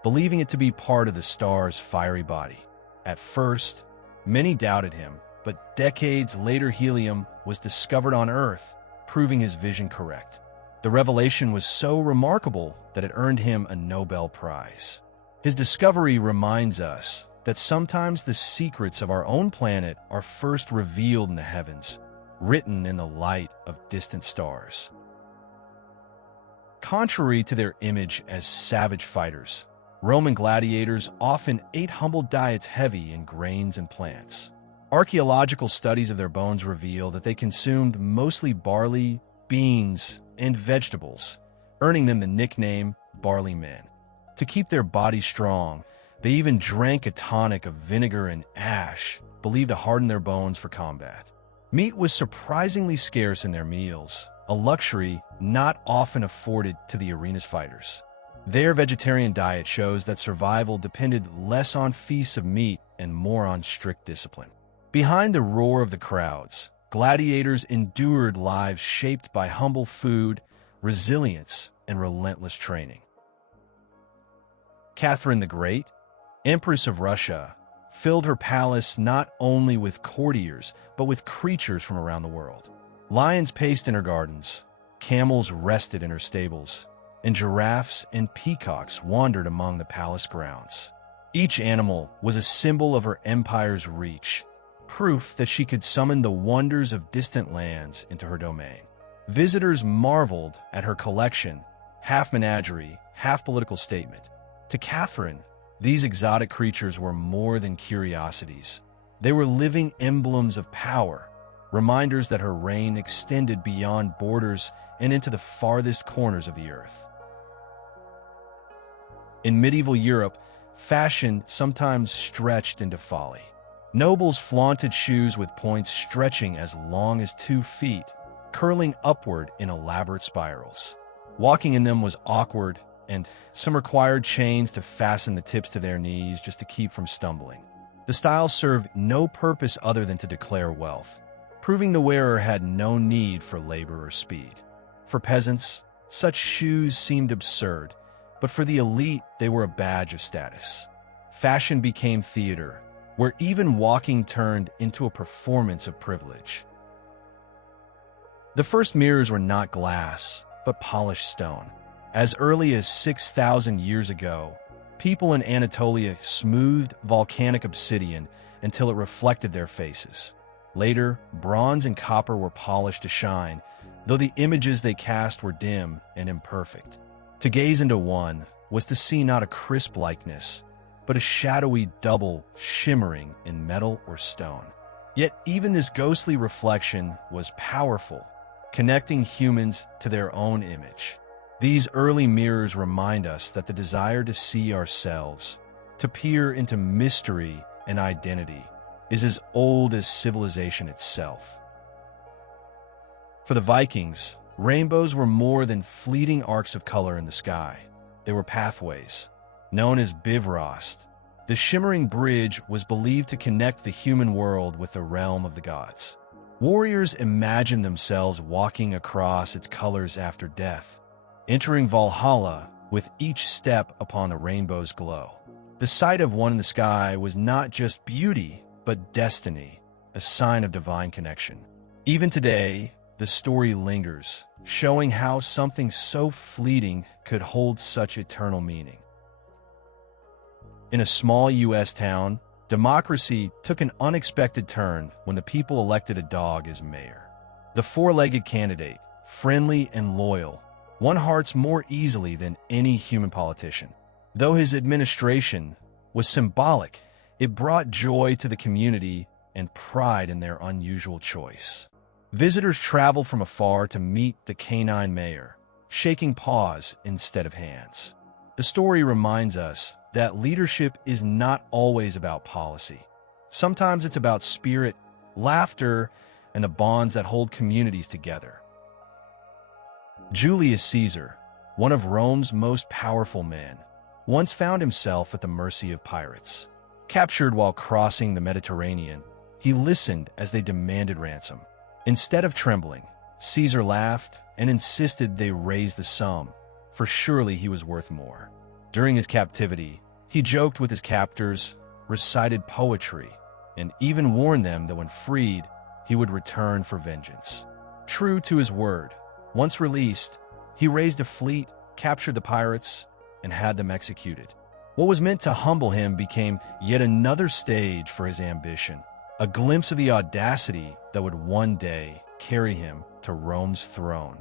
believing it to be part of the star's fiery body. At first, many doubted him, but decades later helium was discovered on Earth, proving his vision correct. The revelation was so remarkable that it earned him a Nobel Prize. His discovery reminds us that sometimes the secrets of our own planet are first revealed in the heavens, written in the light of distant stars. Contrary to their image as savage fighters, Roman gladiators often ate humble diets heavy in grains and plants. Archaeological studies of their bones reveal that they consumed mostly barley, beans, and vegetables, earning them the nickname barley men. To keep their bodies strong, they even drank a tonic of vinegar and ash, believed to harden their bones for combat. Meat was surprisingly scarce in their meals, a luxury not often afforded to the arena's fighters. Their vegetarian diet shows that survival depended less on feasts of meat and more on strict discipline. Behind the roar of the crowds, gladiators endured lives shaped by humble food, resilience, and relentless training. Catherine the Great, Empress of Russia, filled her palace not only with courtiers, but with creatures from around the world. Lions paced in her gardens, camels rested in her stables, and giraffes and peacocks wandered among the palace grounds. Each animal was a symbol of her empire's reach, proof that she could summon the wonders of distant lands into her domain. Visitors marveled at her collection, half menagerie, half political statement. To Catherine, these exotic creatures were more than curiosities. They were living emblems of power, reminders that her reign extended beyond borders and into the farthest corners of the earth. In medieval Europe, fashion sometimes stretched into folly. Nobles flaunted shoes with points stretching as long as 2 feet, curling upward in elaborate spirals. Walking in them was awkward, and some required chains to fasten the tips to their knees just to keep from stumbling. The style served no purpose other than to declare wealth, proving the wearer had no need for labor or speed. For peasants, such shoes seemed absurd, but for the elite, they were a badge of status. Fashion became theater, where even walking turned into a performance of privilege. The first mirrors were not glass, but polished stone. As early as 6,000 years ago, people in Anatolia smoothed volcanic obsidian until it reflected their faces. Later, bronze and copper were polished to shine, though the images they cast were dim and imperfect. To gaze into one was to see not a crisp likeness, but a shadowy double shimmering in metal or stone. Yet even this ghostly reflection was powerful, connecting humans to their own image. These early mirrors remind us that the desire to see ourselves, to peer into mystery and identity, is as old as civilization itself. For the Vikings, rainbows were more than fleeting arcs of color in the sky. They were pathways. Known as Bifrost, the shimmering bridge was believed to connect the human world with the realm of the gods. Warriors imagined themselves walking across its colors after death, entering Valhalla with each step upon the rainbow's glow. The sight of one in the sky was not just beauty, but destiny, a sign of divine connection. Even today, the story lingers, showing how something so fleeting could hold such eternal meaning. In a small U.S. town, democracy took an unexpected turn when the people elected a dog as mayor. The four-legged candidate, friendly and loyal, won hearts more easily than any human politician. Though his administration was symbolic, it brought joy to the community and pride in their unusual choice. Visitors traveled from afar to meet the canine mayor, shaking paws instead of hands. The story reminds us that leadership is not always about policy. Sometimes it's about spirit, laughter, and the bonds that hold communities together. Julius Caesar, one of Rome's most powerful men, once found himself at the mercy of pirates. Captured while crossing the Mediterranean, He listened as they demanded ransom. Instead of trembling, Caesar laughed and insisted they raise the sum, for surely he was worth more. During his captivity, he joked with his captors, recited poetry, and even warned them that when freed, he would return for vengeance. True to his word, once released, he raised a fleet, captured the pirates, and had them executed. What was meant to humble him became yet another stage for his ambition, a glimpse of the audacity that would one day carry him to Rome's throne.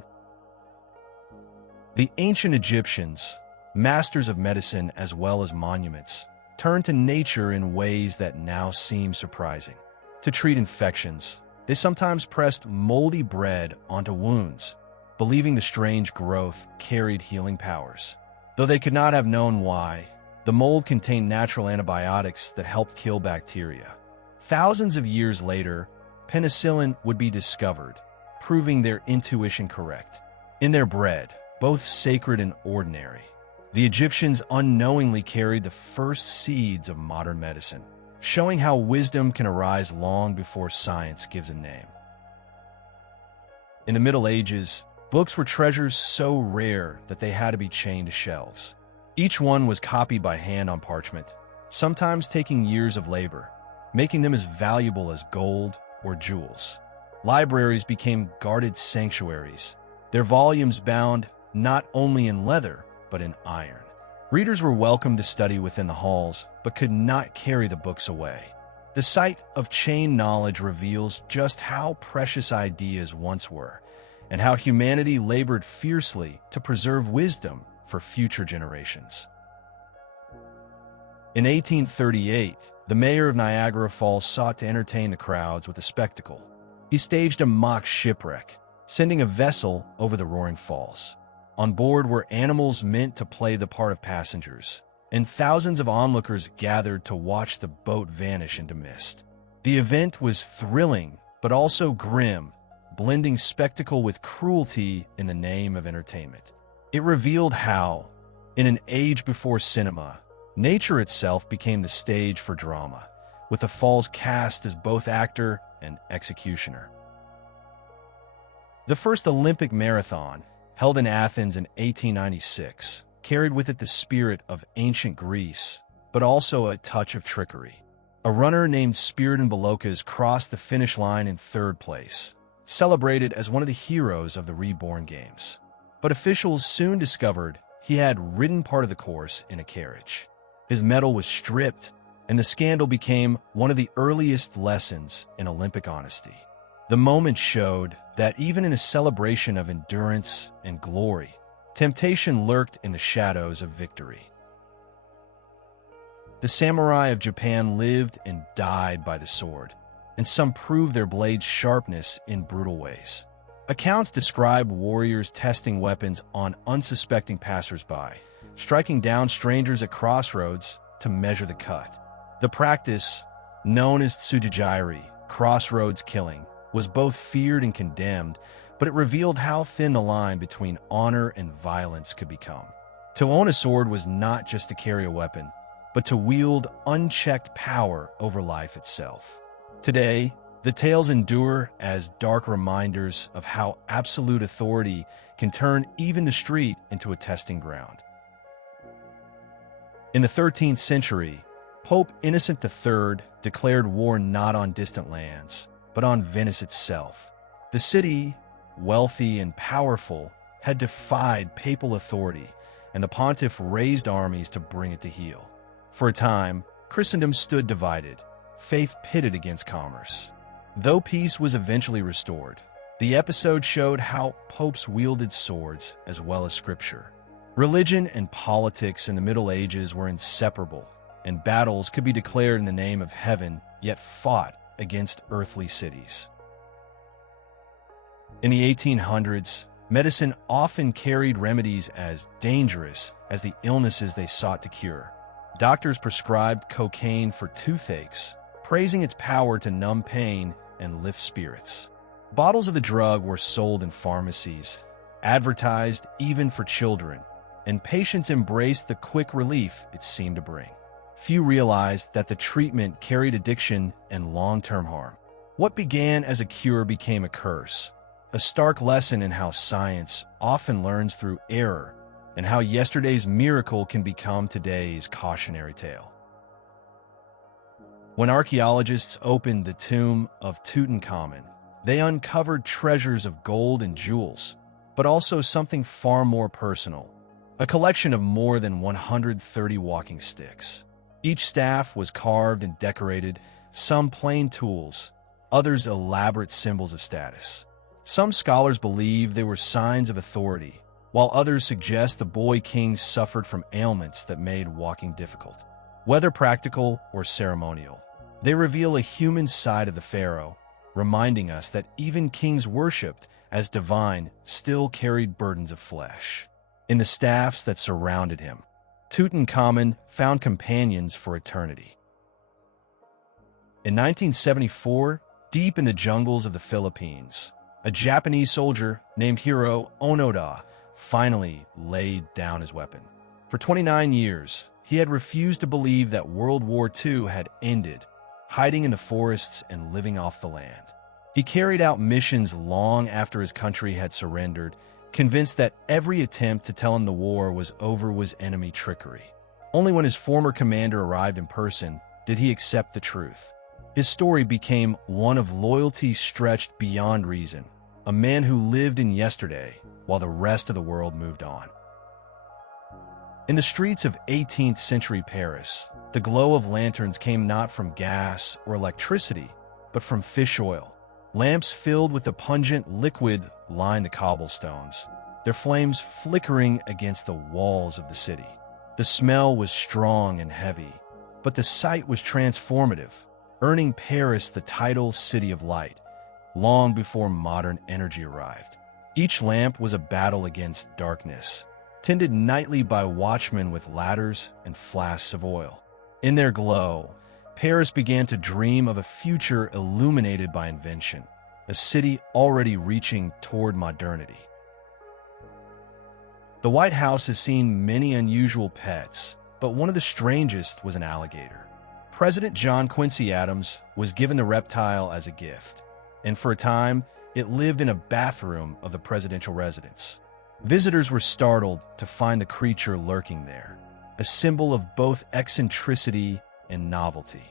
The ancient Egyptians, masters of medicine as well as monuments, turned to nature in ways that now seem surprising. To treat infections, they sometimes pressed moldy bread onto wounds, believing the strange growth carried healing powers. Though they could not have known why, the mold contained natural antibiotics that helped kill bacteria. Thousands of years later, penicillin would be discovered, proving their intuition correct. In their bread, both sacred and ordinary, the Egyptians unknowingly carried the first seeds of modern medicine, showing how wisdom can arise long before science gives a name. In the Middle Ages, books were treasures so rare that they had to be chained to shelves. Each one was copied by hand on parchment, sometimes taking years of labor, making them as valuable as gold or jewels. Libraries became guarded sanctuaries, their volumes bound not only in leather, but in iron. Readers were welcome to study within the halls, but could not carry the books away. The sight of chained knowledge reveals just how precious ideas once were, and how humanity labored fiercely to preserve wisdom for future generations. In 1838, the mayor of Niagara Falls sought to entertain the crowds with a spectacle. He staged a mock shipwreck, sending a vessel over the roaring falls. On board were animals meant to play the part of passengers, and thousands of onlookers gathered to watch the boat vanish into mist. The event was thrilling, but also grim, blending spectacle with cruelty in the name of entertainment. It revealed how, in an age before cinema, nature itself became the stage for drama, with the falls cast as both actor and executioner. The first Olympic marathon, held in Athens in 1896, carried with it the spirit of ancient Greece, but also a touch of trickery. A runner named Spiridon Beloukas crossed the finish line in third place, celebrated as one of the heroes of the reborn games. But officials soon discovered he had ridden part of the course in a carriage. His medal was stripped, and the scandal became one of the earliest lessons in Olympic honesty. The moment showed that even in a celebration of endurance and glory, temptation lurked in the shadows of victory. The samurai of Japan lived and died by the sword, and some proved their blade's sharpness in brutal ways. Accounts describe warriors testing weapons on unsuspecting passersby, striking down strangers at crossroads to measure the cut. The practice, known as tsujijiri, crossroads killing, was both feared and condemned, but it revealed how thin the line between honor and violence could become. To own a sword was not just to carry a weapon, but to wield unchecked power over life itself. Today, the tales endure as dark reminders of how absolute authority can turn even the street into a testing ground. In the 13th century, Pope Innocent III declared war not on distant lands, but on Venice itself. The city, wealthy and powerful, had defied papal authority, and the pontiff raised armies to bring it to heel. For a time, Christendom stood divided, faith pitted against commerce. Though peace was eventually restored, the episode showed how popes wielded swords as well as scripture. Religion and politics in the Middle Ages were inseparable, and battles could be declared in the name of heaven, yet fought against earthly cities. In the 1800s, medicine often carried remedies as dangerous as the illnesses they sought to cure. Doctors prescribed cocaine for toothaches, praising its power to numb pain and lift spirits. Bottles of the drug were sold in pharmacies, advertised even for children, and patients embraced the quick relief it seemed to bring. few realized that the treatment carried addiction and long-term harm. What began as a cure became a curse, a stark lesson in how science often learns through error and how yesterday's miracle can become today's cautionary tale. When archaeologists opened the tomb of Tutankhamun, they uncovered treasures of gold and jewels, but also something far more personal, a collection of more than 130 walking sticks. Each staff was carved and decorated, some plain tools, others elaborate symbols of status. Some scholars believe they were signs of authority, while others suggest the boy kings suffered from ailments that made walking difficult. Whether practical or ceremonial, they reveal a human side of the pharaoh, reminding us that even kings worshipped as divine still carried burdens of flesh. In the staffs that surrounded him, Tutankhamun found companions for eternity. In 1974, deep in the jungles of the Philippines, a Japanese soldier named Hiro Onoda finally laid down his weapon. For 29 years, he had refused to believe that World War II had ended, hiding in the forests and living off the land. He carried out missions long after his country had surrendered, convinced that every attempt to tell him the war was over was enemy trickery. Only when his former commander arrived in person did he accept the truth. His story became one of loyalty stretched beyond reason, a man who lived in yesterday while the rest of the world moved on. In the streets of 18th century Paris, the glow of lanterns came not from gas or electricity, but from fish oil. Lamps filled with a pungent liquid lined the cobblestones, their flames flickering against the walls of the city. The smell was strong and heavy, but the sight was transformative, earning Paris the title City of Light, long before modern energy arrived. Each lamp was a battle against darkness, tended nightly by watchmen with ladders and flasks of oil. In their glow, Paris began to dream of a future illuminated by invention, a city already reaching toward modernity. The White House has seen many unusual pets, but one of the strangest was an alligator. President John Quincy Adams was given the reptile as a gift, and for a time, it lived in a bathroom of the presidential residence. Visitors were startled to find the creature lurking there, a symbol of both eccentricity and novelty.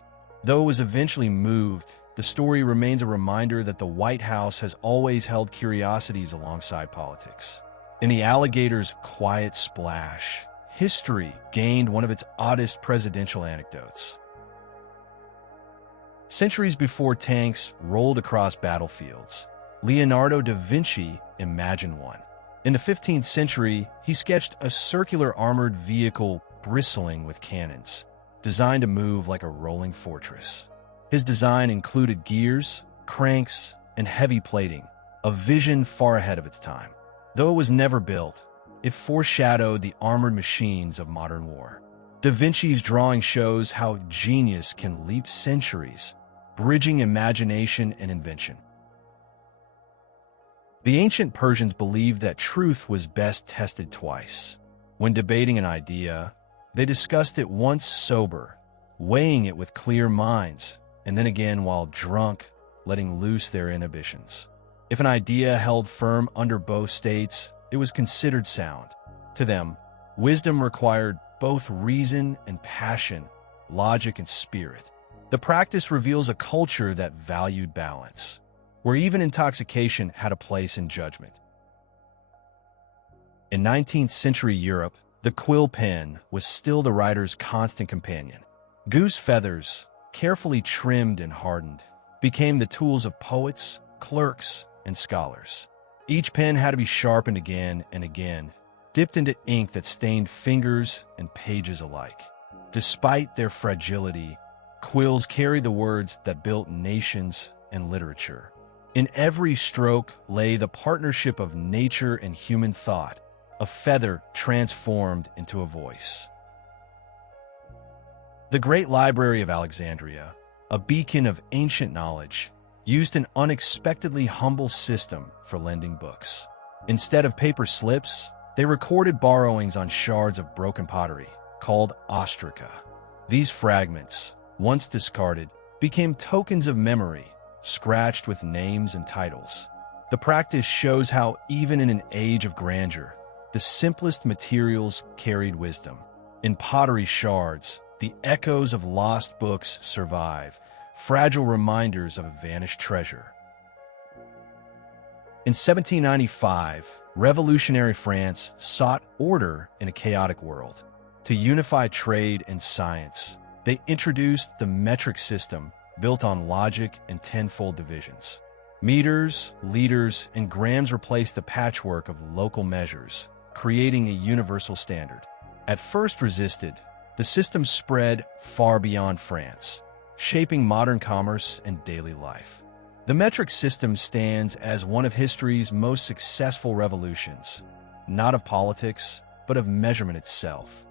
Though it was eventually moved, the story remains a reminder that the White House has always held curiosities alongside politics. In the alligator's quiet splash, history gained one of its oddest presidential anecdotes. Centuries before tanks rolled across battlefields, Leonardo da Vinci imagined one. In the 15th century, he sketched a circular armored vehicle bristling with cannons, designed to move like a rolling fortress. His design included gears, cranks, and heavy plating, a vision far ahead of its time. Though it was never built, it foreshadowed the armored machines of modern war. Da Vinci's drawing shows how genius can leap centuries, bridging imagination and invention. The ancient Persians believed that truth was best tested twice. When debating an idea, they discussed it once sober, weighing it with clear minds, and then again while drunk, letting loose their inhibitions. If an idea held firm under both states, it was considered sound. To them, wisdom required both reason and passion, logic and spirit. The practice reveals a culture that valued balance, where even intoxication had a place in judgment. In 19th century Europe, the quill pen was still the writer's constant companion. Goose feathers, carefully trimmed and hardened, became the tools of poets, clerks, and scholars. Each pen had to be sharpened again and again, dipped into ink that stained fingers and pages alike. Despite their fragility, quills carried the words that built nations and literature. In every stroke lay the partnership of nature and human thought, a feather transformed into a voice. The Great Library of Alexandria, a beacon of ancient knowledge, used an unexpectedly humble system for lending books. Instead of paper slips, they recorded borrowings on shards of broken pottery, called ostraca. These fragments, once discarded, became tokens of memory, scratched with names and titles. The practice shows how, even in an age of grandeur, the simplest materials carried wisdom. In pottery shards, the echoes of lost books survive, fragile reminders of a vanished treasure. In 1795, revolutionary France sought order in a chaotic world. To unify trade and science, they introduced the metric system built on logic and tenfold divisions. Meters, liters, and grams replaced the patchwork of local measures, creating a universal standard. At first resisted, the system spread far beyond France, shaping modern commerce and daily life. The metric system stands as one of history's most successful revolutions, not of politics, but of measurement itself.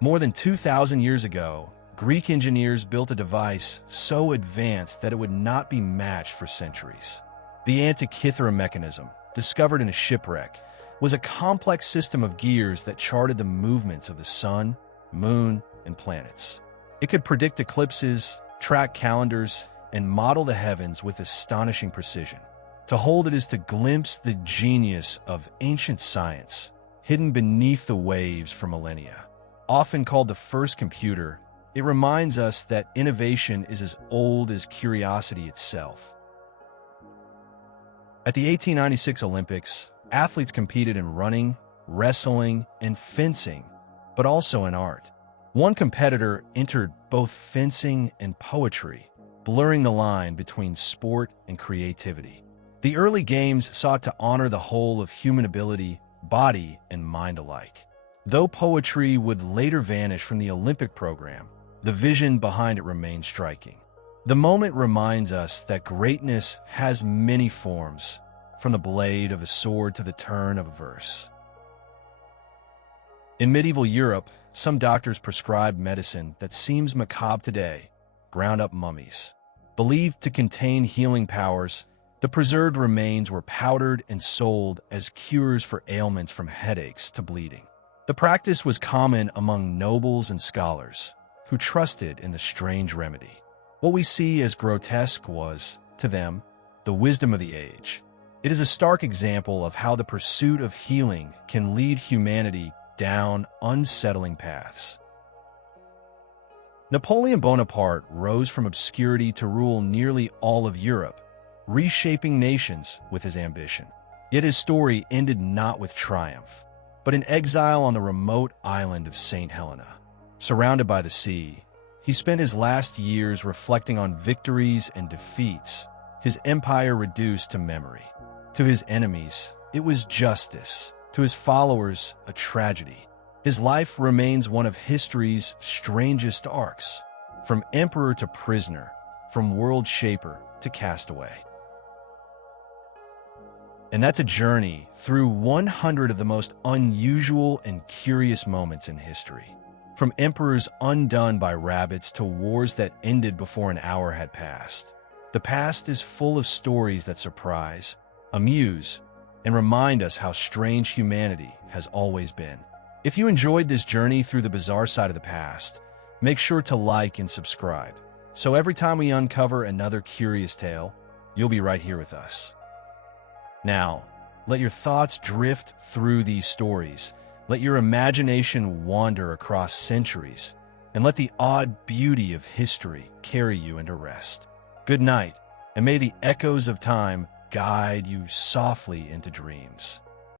More than 2,000 years ago, Greek engineers built a device so advanced that it would not be matched for centuries. The Antikythera mechanism, discovered in a shipwreck, was a complex system of gears that charted the movements of the sun, moon, and planets. It could predict eclipses, track calendars, and model the heavens with astonishing precision. To hold it is to glimpse the genius of ancient science, hidden beneath the waves for millennia. Often called the first computer, it reminds us that innovation is as old as curiosity itself. At the 1896 Olympics, athletes competed in running, wrestling, and fencing, but also in art. One competitor entered both fencing and poetry, blurring the line between sport and creativity. The early games sought to honor the whole of human ability, body, and mind alike. Though poetry would later vanish from the Olympic program, the vision behind it remains striking. The moment reminds us that greatness has many forms, from the blade of a sword to the turn of a verse. In medieval Europe, some doctors prescribed medicine that seems macabre today, ground-up mummies. Believed to contain healing powers, the preserved remains were powdered and sold as cures for ailments from headaches to bleeding. The practice was common among nobles and scholars, who trusted in the strange remedy. What we see as grotesque was, to them, the wisdom of the age. It is a stark example of how the pursuit of healing can lead humanity down unsettling paths. Napoleon Bonaparte rose from obscurity to rule nearly all of Europe, reshaping nations with his ambition. Yet his story ended not with triumph, but in exile on the remote island of St. Helena. Surrounded by the sea, he spent his last years reflecting on victories and defeats, his empire reduced to memory. To his enemies, it was justice. To his followers, a tragedy. His life remains one of history's strangest arcs, from emperor to prisoner, from world shaper to castaway. And that's a journey through 100 of the most unusual and curious moments in history. From emperors undone by rabbits to wars that ended before an hour had passed. The past is full of stories that surprise, amuse, and remind us how strange humanity has always been. If you enjoyed this journey through the bizarre side of the past, make sure to like and subscribe, so every time we uncover another curious tale, you'll be right here with us. Now, let your thoughts drift through these stories. Let your imagination wander across centuries, and let the odd beauty of history carry you into rest. Good night, and may the echoes of time guide you softly into dreams.